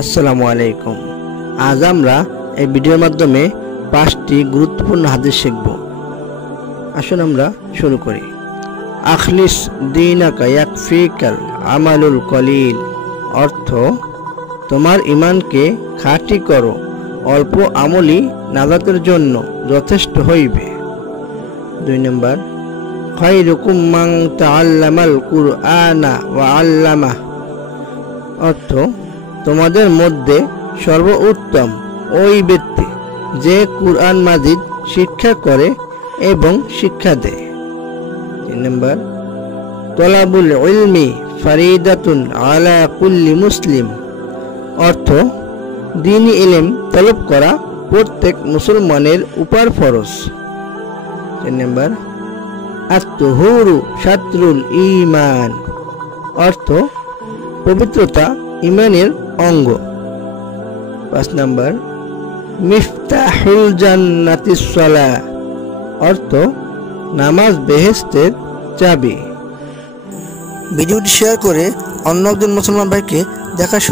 আসসালামু আলাইকুম। আজ আমরা এই ভিডিওর মাধ্যমে 5টি গুরুত্বপূর্ণ হাদিস শিখব। আসুন আমরা শুরু করি। আখলিস দীনাকা ইয়াকফিকাল আমালুল কলিল, অর্থ তোমার ঈমানকে খাঁটি করো, অল্প আমলই নাজাতের জন্য যথেষ্ট হইবে। 2 নম্বর, খায়রুকুম মান তাআল্লামাল কুরআনা ওয়া আল্লামাহ, অর্থ তোমাদের মধ্যে সর্বোত্তম ওই ব্যক্তি যে কুরআন মাজিদ শিক্ষা করে এবং শিক্ষা দেয়। 3 নম্বর, তলাবুল ইলমি ফারিদাতুন আলা কুল্লি মুসলিম, অর্থ দ্বীনি ইলম তলব করা প্রত্যেক মুসলমানের উপর ফরজ। 4 নম্বর, আত-তুহুরু শাতরুল ঈমান, অর্থ পবিত্রতা ঈমানের অঙ্গ। 5 নম্বর, মিফতাহুল জান্নাতিস সালাহ, অর্থ নামাজ বেহেশতের চাবি। ভিডিওটি শেয়ার করে অন্য একজন মুসলমান ভাইকে দেখার